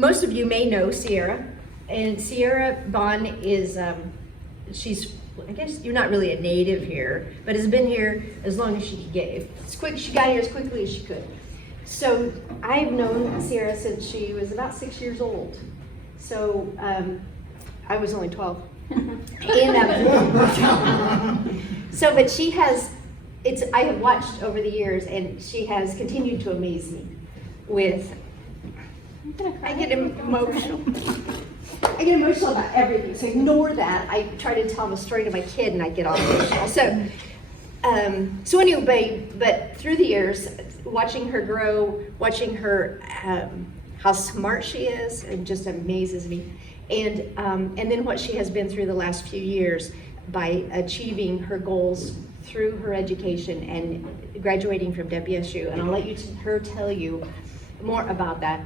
most of you may know Sierra, and Sierra Bonn is, she's, I guess you're not really a native here, but has been here as long as she could get. She got here as quickly as she could. So I've known Sierra since she was about 6 years old. So I was only 12. So, but she has, I have watched over the years, and she has continued to amaze me with, I get emotional. I get emotional about everything, so ignore that. I try to tell them a story to my kid and I get all emotional. So anyway, but through the years, watching her grow, watching her, how smart she is, and just amazes me. And then what she has been through the last few years by achieving her goals through her education and graduating from WSU. And I'll let her tell you more about that.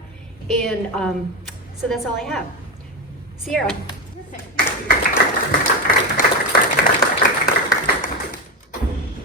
And so that's all I have. Sierra.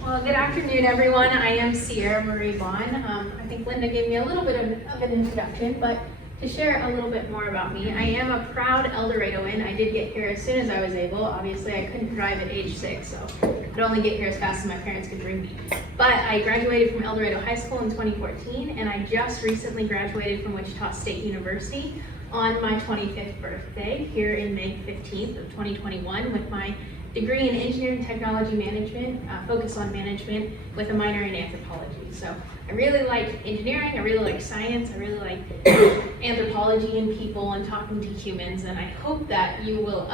Well, good afternoon, everyone. I am Sierra Marie Vaughan. I think Linda gave me a little bit of an introduction, but to share a little bit more about me, I am a proud Eldoradoan. I did get here as soon as I was able. Obviously, I couldn't drive at age 6, so I could only get here as fast as my parents could bring me. But I graduated from El Dorado High School in 2014, and I just recently graduated from Wichita State University on my 25th birthday here in May 15th of 2021 with my degree in engineering technology management, focus on management with a minor in anthropology. So I really like engineering, I really like science, I really like anthropology and people and talking to humans, and I hope that you will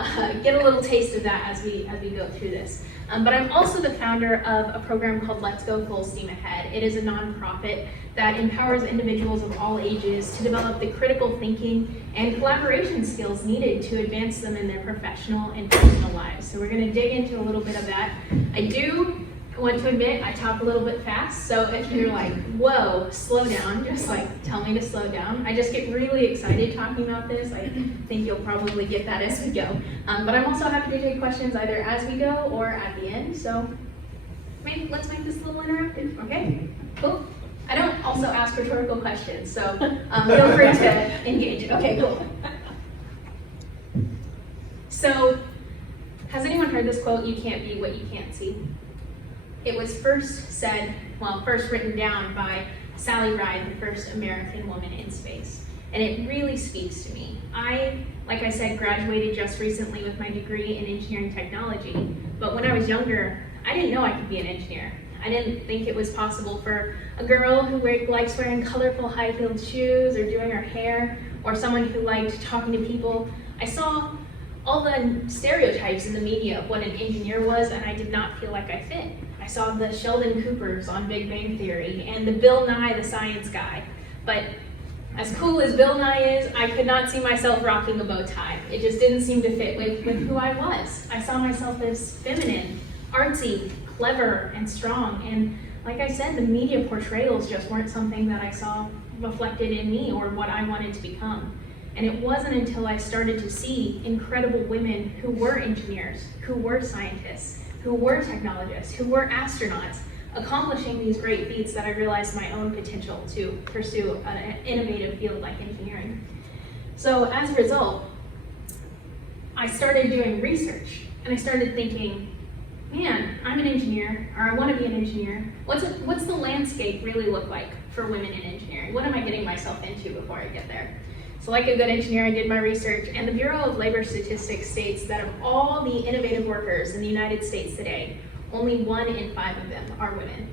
get a little taste of that as we go through this. But I'm also the founder of a program called Let's Go Full Steam Ahead. It is a nonprofit that empowers individuals of all ages to develop the critical thinking and collaboration skills needed to advance them in their professional and personal lives. So we're going to dig into a little bit of that. I do want to admit I talk a little bit fast, so if you're like, whoa, slow down, just like tell me to slow down. I just get really excited talking about this. I think you'll probably get that as we go. But I'm also happy to take questions either as we go or at the end. So let's make this a little interactive, okay? Cool. I don't also ask rhetorical questions, so feel free to engage. Okay, cool. So, has anyone heard this quote, "You can't be what you can't see"? It was first written down by Sally Ride, the first American woman in space. And it really speaks to me. Like I said, graduated just recently with my degree in engineering technology, but when I was younger, I didn't know I could be an engineer. I didn't think it was possible for a girl who likes wearing colorful high-heeled shoes or doing her hair, or someone who liked talking to people. I saw all the stereotypes in the media of what an engineer was, and I did not feel like I fit. I saw the Sheldon Coopers on Big Bang Theory and the Bill Nye the Science Guy. But as cool as Bill Nye is, I could not see myself rocking a bow tie. It just didn't seem to fit with who I was. I saw myself as feminine, artsy, clever, and strong. And like I said, the media portrayals just weren't something that I saw reflected in me or what I wanted to become. And it wasn't until I started to see incredible women who were engineers, who were scientists, who were technologists, who were astronauts, accomplishing these great feats that I realized my own potential to pursue an innovative field like engineering. So as a result, I started doing research, and I started thinking, man, I'm an engineer, or I want to be an engineer. What's the landscape really look like for women in engineering? What am I getting myself into before I get there? So like a good engineer, I did my research, and the Bureau of Labor Statistics states that of all the innovative workers in the United States today, only 1 in 5 of them are women.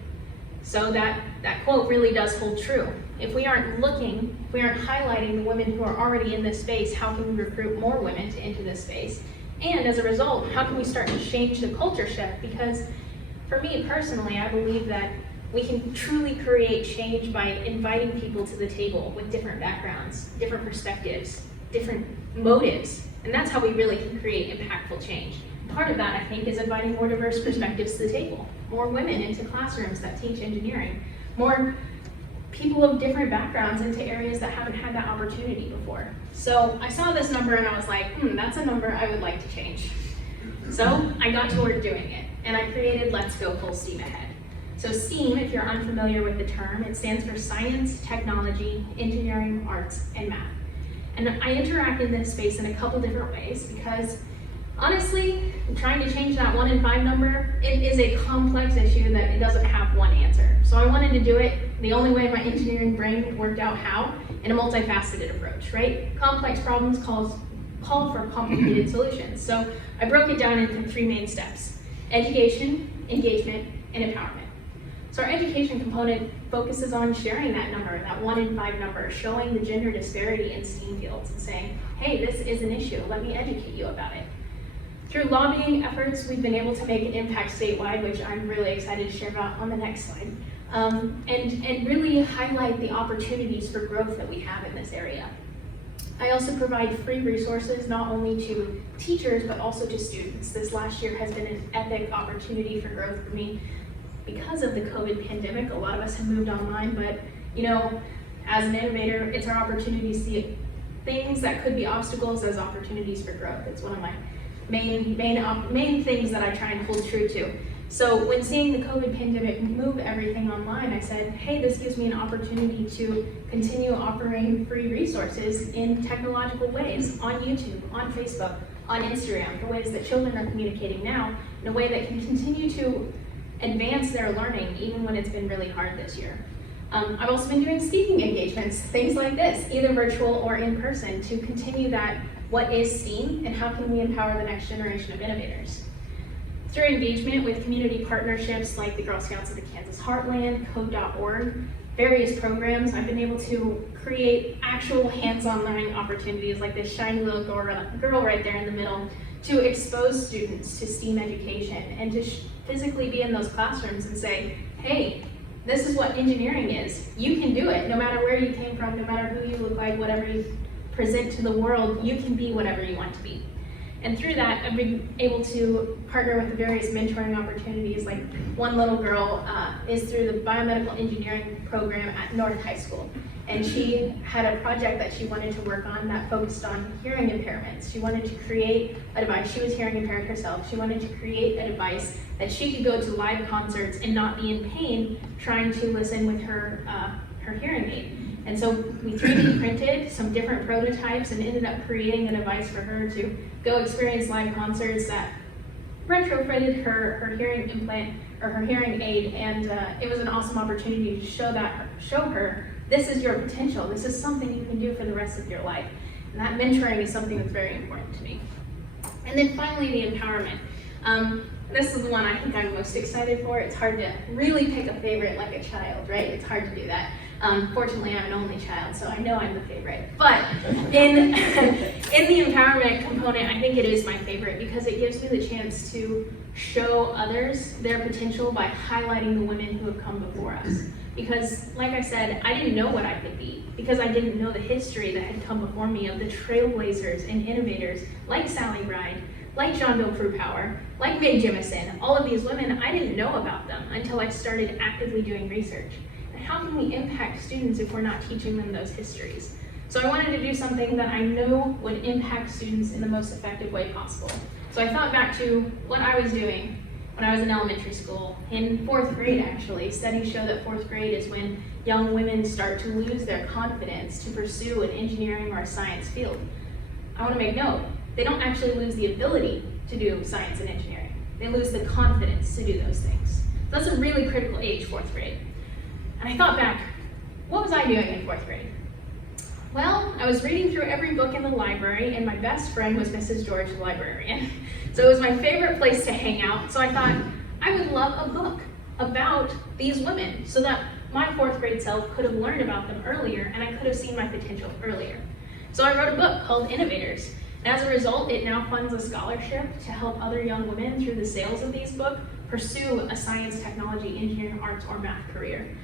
So that quote really does hold true. If we aren't looking, if we aren't highlighting the women who are already in this space, how can we recruit more women to enter this space? And as a result, how can we start to change the culture shift? Because for me personally, I believe that we can truly create change by inviting people to the table with different backgrounds, different perspectives, different motives. And that's how we really can create impactful change. Part of that, I think, is inviting more diverse perspectives to the table, more women into classrooms that teach engineering, more people of different backgrounds into areas that haven't had that opportunity before. So I saw this number and I was like, that's a number I would like to change. So I got to work doing it, and I created Let's Go Full Steam Ahead. So STEAM, if you're unfamiliar with the term, it stands for science, technology, engineering, arts, and math. And I interact in this space in a couple different ways because honestly, trying to change that 1 in 5 number, it is a complex issue that it doesn't have one answer. So I wanted to do it the only way my engineering brain worked out how, in a multifaceted approach, right? Complex problems call for complicated solutions. So I broke it down into 3 main steps: education, engagement, and empowerment. So our education component focuses on sharing that number, that 1 in 5 number, showing the gender disparity in STEAM fields and saying, hey, this is an issue, let me educate you about it. Through lobbying efforts, we've been able to make an impact statewide, which I'm really excited to share about on the next slide, and really highlight the opportunities for growth that we have in this area. I also provide free resources, not only to teachers, but also to students. This last year has been an epic opportunity for growth for me. Because of the COVID pandemic, a lot of us have moved online, but as an innovator, it's our opportunity to see things that could be obstacles as opportunities for growth. It's one of my main things that I try and hold true to. So when seeing the COVID pandemic move everything online, I said, hey, this gives me an opportunity to continue offering free resources in technological ways on YouTube, on Facebook, on Instagram, the ways that children are communicating now, in a way that can continue to advance their learning even when it's been really hard this year. I've also been doing speaking engagements, things like this, either virtual or in person, to continue that what is STEAM and how can we empower the next generation of innovators. Through engagement with community partnerships like the Girl Scouts of the Kansas Heartland, Code.org, various programs, I've been able to create actual hands-on learning opportunities like this shiny little girl right there in the middle, to expose students to STEAM education and to physically be in those classrooms and say, hey, this is what engineering is. You can do it, no matter where you came from, no matter who you look like, whatever you present to the world, you can be whatever you want to be. And through that, I've been able to partner with various mentoring opportunities. Like one little girl is through the biomedical engineering program at North High School. And she had a project that she wanted to work on that focused on hearing impairments. She wanted to create a device. She was hearing impaired herself. She wanted to create a device that she could go to live concerts and not be in pain trying to listen with her hearing aid. And so we 3D printed some different prototypes and ended up creating a device for her to go experience live concerts that retrofitted her hearing implant or her hearing aid. And it was an awesome opportunity to show her, this is your potential. This is something you can do for the rest of your life. And that mentoring is something that's very important to me. And then finally, the empowerment. This is the one I think I'm most excited for. It's hard to really pick a favorite like a child, right? It's hard to do that. Fortunately, I'm an only child, so I know I'm the favorite. But in the empowerment component, I think it is my favorite because it gives me the chance to show others their potential by highlighting the women who have come before us. Because, like I said, I didn't know what I could be because I didn't know the history that had come before me of the trailblazers and innovators like Sally Ride, like John Bill Frupower, like Mae Jemison. All of these women, I didn't know about them until I started actively doing research. And how can we impact students if we're not teaching them those histories? So I wanted to do something that I know would impact students in the most effective way possible. So I thought back to what I was doing when I was in elementary school. In 4th grade, actually, studies show that 4th grade is when young women start to lose their confidence to pursue an engineering or a science field. I want to make note, they don't actually lose the ability to do science and engineering. They lose the confidence to do those things. So that's a really critical age, 4th grade. And I thought back, what was I doing in 4th grade? Well, I was reading through every book in the library, and my best friend was Mrs. George, the librarian. So it was my favorite place to hang out. So I thought, I would love a book about these women so that my 4th grade self could have learned about them earlier, and I could have seen my potential earlier. So I wrote a book called Innovators. And as a result, it now funds a scholarship to help other young women through the sales of these books pursue a science, technology, engineering, arts, or math career.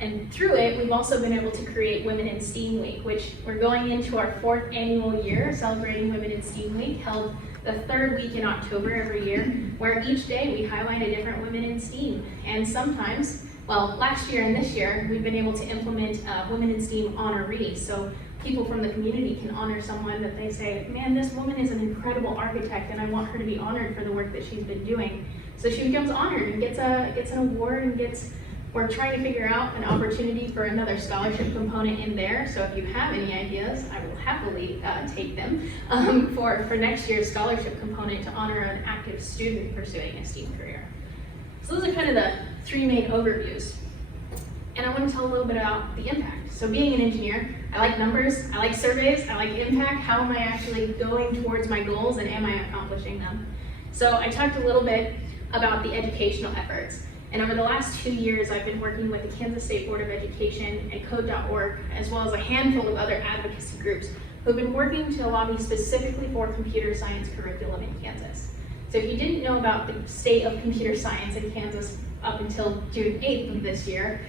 And through it, we've also been able to create Women in STEAM Week, which we're going into our 4th annual year celebrating Women in STEAM Week, held the 3rd week in October every year, where each day we highlight a different women in STEAM. And sometimes, well, last year and this year, we've been able to implement Women in STEAM honoree. So people from the community can honor someone that they say, man, this woman is an incredible architect and I want her to be honored for the work that she's been doing. So she becomes honored and gets an award and we're trying to figure out an opportunity for another scholarship component in there. So if you have any ideas, I will happily take them for next year's scholarship component to honor an active student pursuing a STEAM career. So those are kind of the three main overviews. And I want to tell a little bit about the impact. So being an engineer, I like numbers, I like surveys, I like impact. How am I actually going towards my goals and am I accomplishing them? So I talked a little bit about the educational efforts. And over the last 2 years, I've been working with the Kansas State Board of Education and Code.org, as well as a handful of other advocacy groups who have been working to lobby specifically for computer science curriculum in Kansas. So if you didn't know about the state of computer science in Kansas up until June 8th of this year,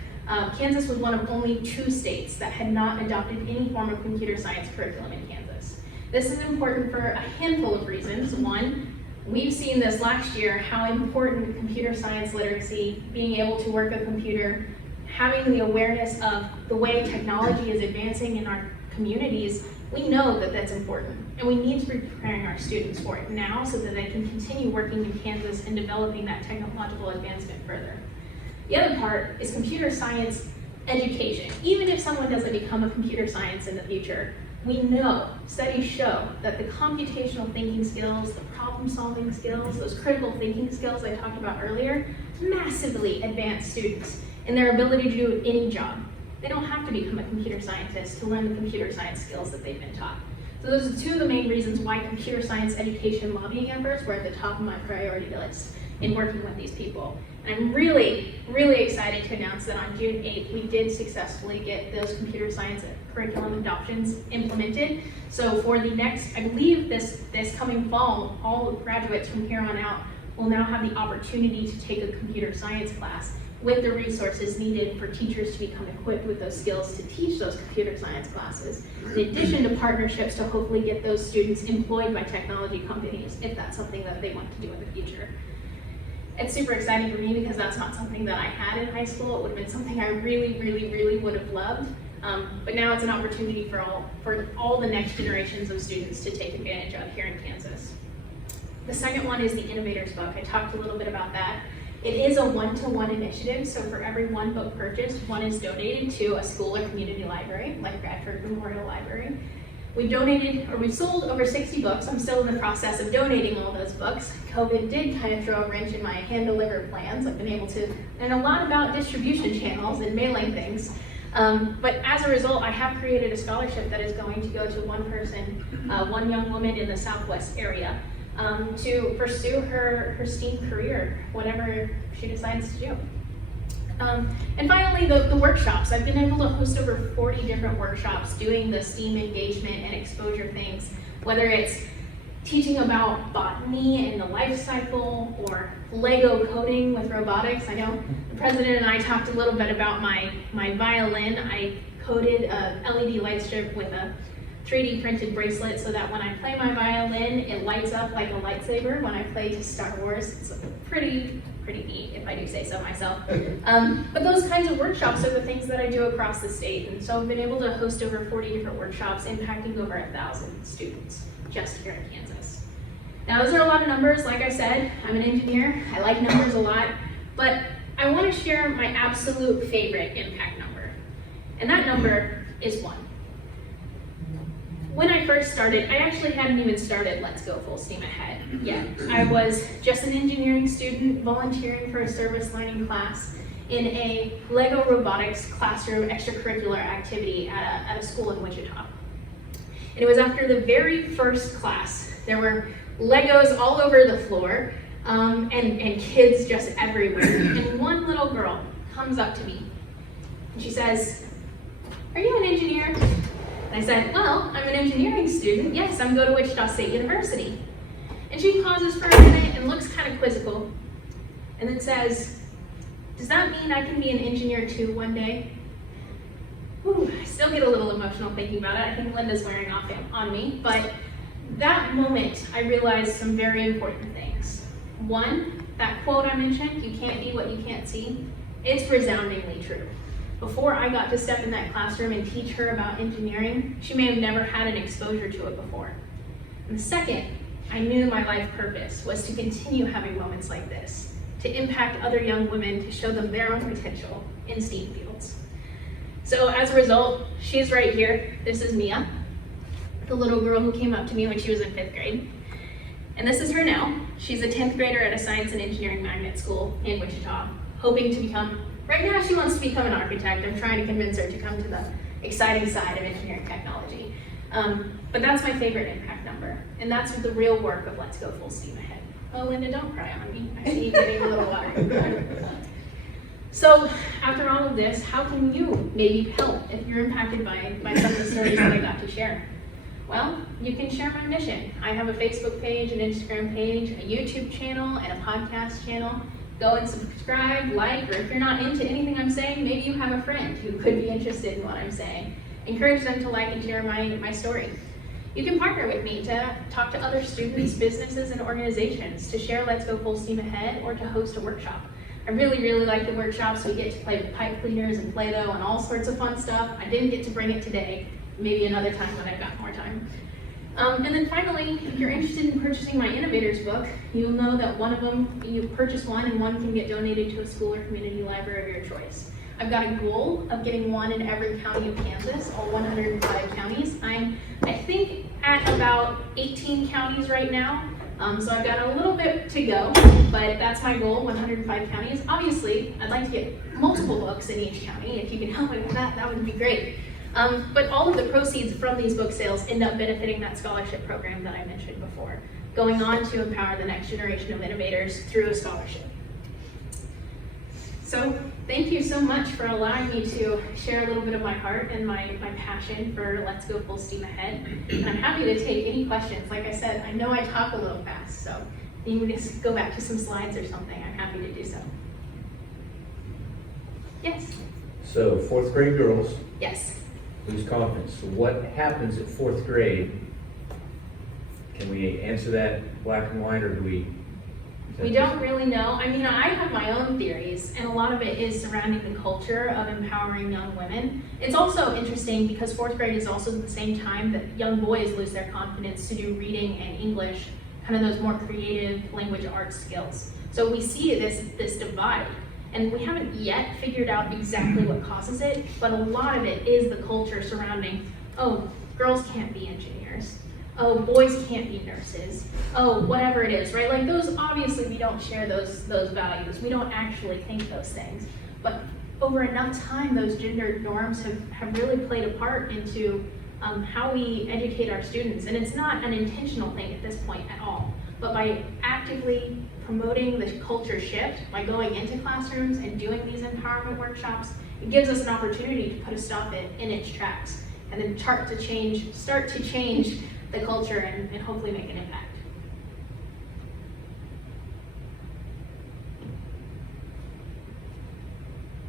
Kansas was one of only 2 states that had not adopted any form of computer science curriculum in Kansas. This is important for a handful of reasons. One, we've seen this last year, how important computer science literacy, being able to work a computer, having the awareness of the way technology is advancing in our communities, we know that that's important. And we need to be preparing our students for it now so that they can continue working in Kansas and developing that technological advancement further. The other part is computer science education. Even if someone doesn't become a computer science in the future, we know, studies show, that the computational thinking skills, the problem-solving skills, those critical thinking skills I talked about earlier, massively advance students in their ability to do any job. They don't have to become a computer scientist to learn the computer science skills that they've been taught. So those are 2 of the main reasons why computer science education lobbying efforts were at the top of my priority list in working with these people. And I'm really, really excited to announce that on June 8th, we did successfully get those computer science curriculum adoptions implemented. So for the next, I believe this coming fall, all graduates from here on out will now have the opportunity to take a computer science class with the resources needed for teachers to become equipped with those skills to teach those computer science classes, in addition to partnerships to hopefully get those students employed by technology companies if that's something that they want to do in the future. It's super exciting for me because that's not something that I had in high school. It would have been something I really, really, really would have loved. But now it's an opportunity for all the next generations of students to take advantage of here in Kansas. The second one is the Innovators book. I talked a little bit about that. It is a one-to-one initiative, so for every 1 book purchased, 1 is donated to a school or community library, like Bradford Memorial Library. We've sold over 60 books. I'm still in the process of donating all those books. COVID did kind of throw a wrench in my hand-delivered plans. I've been able to learn a lot about distribution channels and mailing things. But as a result, I have created a scholarship that is going to go to one person, one young woman in the Southwest area, to pursue her STEAM career, whatever she decides to do. And finally, the workshops. I've been able to host over 40 different workshops doing the STEAM engagement and exposure things, whether it's teaching about botany and the life cycle or Lego coding with robotics. I know the president and I talked a little bit about my violin. I coded a LED light strip with a 3D printed bracelet so that when I play my violin, it lights up like a lightsaber when I play to Star Wars. It's pretty neat, if I do say so myself. But those kinds of workshops are the things that I do across the state. And so I've been able to host over 40 different workshops impacting over 1,000 students just here in Kansas. Now those are a lot of numbers. Like I said, I'm an engineer. I like numbers a lot, but I want to share my absolute favorite impact number. And that number is 1. When I first started, I actually hadn't even started Let's Go Full Steam Ahead yet. I was just an engineering student volunteering for a service learning class in a Lego robotics classroom extracurricular activity at a school in Wichita. And it was after the very first class. There were Legos all over the floor and kids just everywhere. And one little girl comes up to me and she says, "Are you an engineer?" And I said, "Well, I'm an engineering student. Yes, I'm going to Wichita State University." And she pauses for a minute and looks kind of quizzical and then says, "Does that mean I can be an engineer too one day?" Ooh, I still get a little emotional thinking about it. I think Linda's wearing off on me. But that moment, I realized some very important things. One, that quote I mentioned, "You can't be what you can't see," it's resoundingly true. Before I got to step in that classroom and teach her about engineering, she may have never had an exposure to it before. And the second, I knew my life purpose was to continue having moments like this, to impact other young women to show them their own potential in STEAM fields. So as a result, she's right here. This is Mia, the little girl who came up to me when she was in 5th grade. And this is her now. She's a 10th grader at a science and engineering magnet school in Wichita, hoping to become, right now she wants to become an architect. I'm trying to convince her to come to the exciting side of engineering technology. But that's my favorite impact number. And that's the real work of Let's Go Full Steam Ahead. Oh, Linda, don't cry on me. I see you getting a little water. So after all of this, how can you maybe help if you're impacted by some of the stories that I got to share? Well, you can share my mission. I have a Facebook page, an Instagram page, a YouTube channel, and a podcast channel. Go and subscribe, like, or if you're not into anything I'm saying, maybe you have a friend who could be interested in what I'm saying. Encourage them to like and share my story. You can partner with me to talk to other students, businesses, and organizations to share Let's Go Full Steam Ahead or to host a workshop. I really like the workshops. We get to play with pipe cleaners and Play-Doh and all sorts of fun stuff. I didn't get to bring it today, maybe another time when I've got more time. And then finally, if you're interested in purchasing my Innovators book, you'll know that one of them, you purchase one and one can get donated to a school or community library of your choice. I've got a goal of getting one in every county of Kansas, all 105 counties. I'm, I think, at about 18 counties right now. So I've got a little bit to go, but that's my goal, 105 counties. Obviously, I'd like to get multiple books in each county. If you can help me with that, that would be great. But all of the proceeds from these book sales end up benefiting that scholarship program that I mentioned before, going on to empower the next generation of innovators through a scholarship. So thank you so much for allowing me to share a little bit of my heart and my passion for Let's Go Full Steam Ahead. And I'm happy to take any questions. Like I said, I know I talk a little fast, so if you need to go back to some slides or something, I'm happy to do so. Yes? So 4th grade girls Yes. lose confidence. So what happens at 4th grade? Can we answer that black and white, or do we? We don't really know. I mean, I have my own theories, and a lot of it is surrounding the culture of empowering young women. It's also interesting because 4th grade is also at the same time that young boys lose their confidence to do reading and English, kind of those more creative language arts skills. So we see this divide, and we haven't yet figured out exactly what causes it, but a lot of it is the culture surrounding, oh, girls can't be engineers. Oh, boys can't be nurses. Oh, whatever it is, right? Like those, obviously we don't share those values. We don't actually think those things. But over enough time, those gender norms have really played a part into how we educate our students. And it's not an intentional thing at this point at all. But by actively promoting the culture shift, by going into classrooms and doing these empowerment workshops, it gives us an opportunity to put a stop in its tracks and then start to change the culture and hopefully make an impact.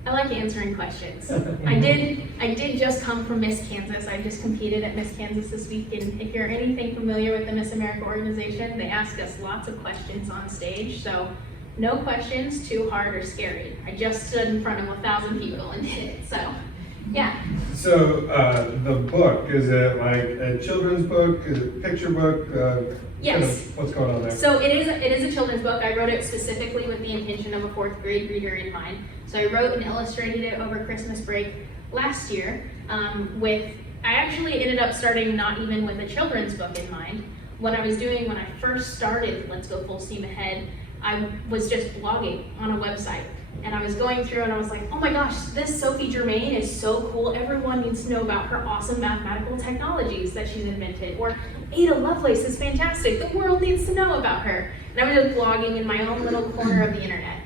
I like answering questions. I did just come from Miss Kansas. I just competed at Miss Kansas this week, and if you're anything familiar with the Miss America organization, they ask us lots of questions on stage, so no questions too hard or scary. I just stood in front of 1,000 people and did it, so yeah. So the book, is it like a children's book? Is it a picture book? Yes. Kind of what's going on there? So it is a children's book. I wrote it specifically with the intention of a 4th grade reader in mind. So I wrote and illustrated it over Christmas break last year. I actually ended up starting not even with a children's book in mind. What I was doing when I first started Let's Go Full Steam Ahead, I was just blogging on a website. And I was going through and I was like, oh my gosh, this Sophie Germain is so cool. Everyone needs to know about her awesome mathematical technologies that she's invented. Or Ada Lovelace is fantastic. The world needs to know about her. And I was just blogging in my own little corner of the internet.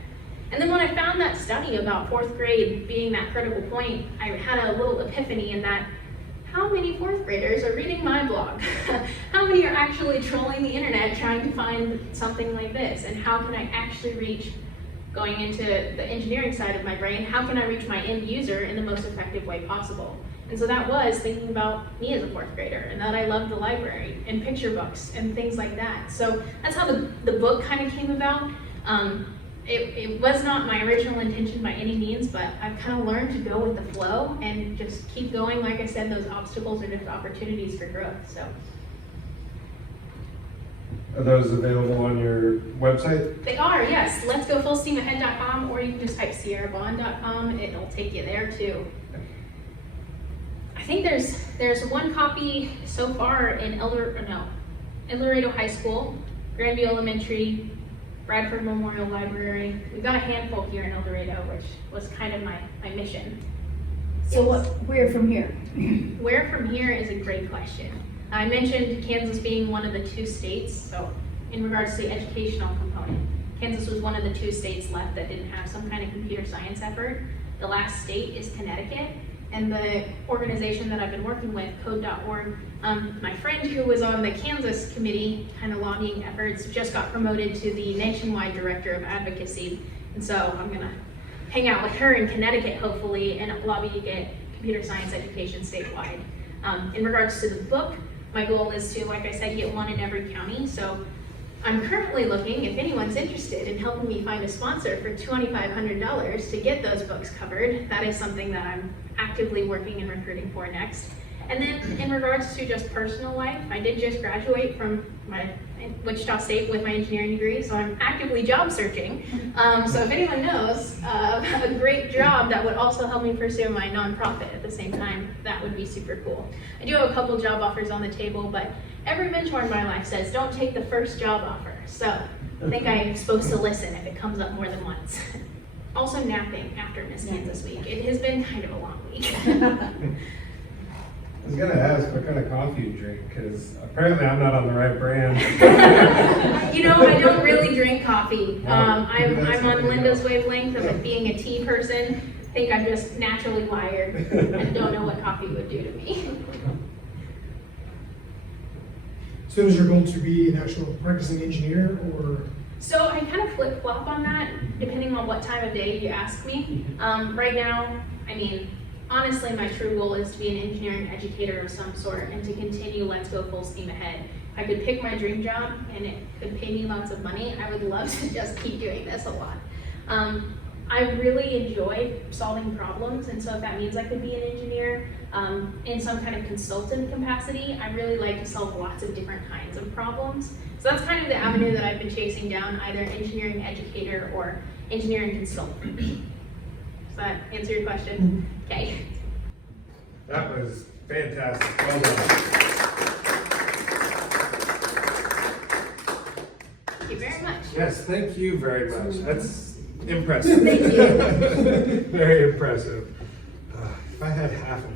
And then when I found that study about 4th grade being that critical point, I had a little epiphany in that how many 4th graders are reading my blog? How many are actually trolling the internet trying to find something like this? And how can I actually reach, going into the engineering side of my brain, how can I reach my end user in the most effective way possible? And so that was thinking about me as a 4th grader, and that I loved the library and picture books and things like that. So that's how the book kind of came about. It was not my original intention by any means, but I've kind of learned to go with the flow and just keep going. Like I said, those obstacles are just opportunities for growth. So Are those available on your website? They are, yes. Let's go fullsteamahead.com, or you can just type sierrabond.com. It'll take you there too. I think there's one copy so far in El Dorado High School, Grandview Elementary, Bradford Memorial Library. We've got a handful here in El Dorado, which was kind of my mission. So where from here? Where from here is a great question. I mentioned Kansas being one of the 2 states, so in regards to the educational component, Kansas was one of the 2 states left that didn't have some kind of computer science effort. The last state is Connecticut, and the organization that I've been working with, code.org, my friend who was on the Kansas committee, kind of lobbying efforts, just got promoted to the nationwide director of advocacy, and so I'm gonna hang out with her in Connecticut, hopefully, and lobby to get computer science education statewide. In regards to the book, my goal is to, like I said, get one in every county. So I'm currently looking, if anyone's interested in helping me find a sponsor for $2,500 to get those books covered. That is something that I'm actively working and recruiting for next. And then in regards to just personal life, I did just graduate from Wichita State with my engineering degree, so I'm actively job searching. So if anyone knows a great job that would also help me pursue my nonprofit at the same time, that would be super cool. I do have a couple job offers on the table, but every mentor in my life says don't take the first job offer. So I think I'm supposed to listen if it comes up more than once. Also napping after Miss Kansas Week. It has been kind of a long week. I was gonna ask what kind of coffee you drink, because apparently I'm not on the right brand. You know, I don't really drink coffee. Wow. I'm on Linda's wavelength of being a tea person. I think I'm just naturally wired and don't know what coffee would do to me. So is your goal to be an actual practicing engineer, or? So I kind of flip-flop on that, depending on what time of day you ask me. Right now, I mean, honestly, my true goal is to be an engineering educator of some sort and to continue Let's Go Full Steam Ahead. If I could pick my dream job and it could pay me lots of money, I would love to just keep doing this a lot. I really enjoy solving problems, and so if that means I could be an engineer in some kind of consultant capacity, I really like to solve lots of different kinds of problems. So that's kind of the avenue that I've been chasing down, either engineering educator or engineering consultant. Does that answer your question? Okay. That was fantastic. Well done. Thank you very much. Yes, thank you very much. That's impressive. Thank you. Very impressive. If I had half of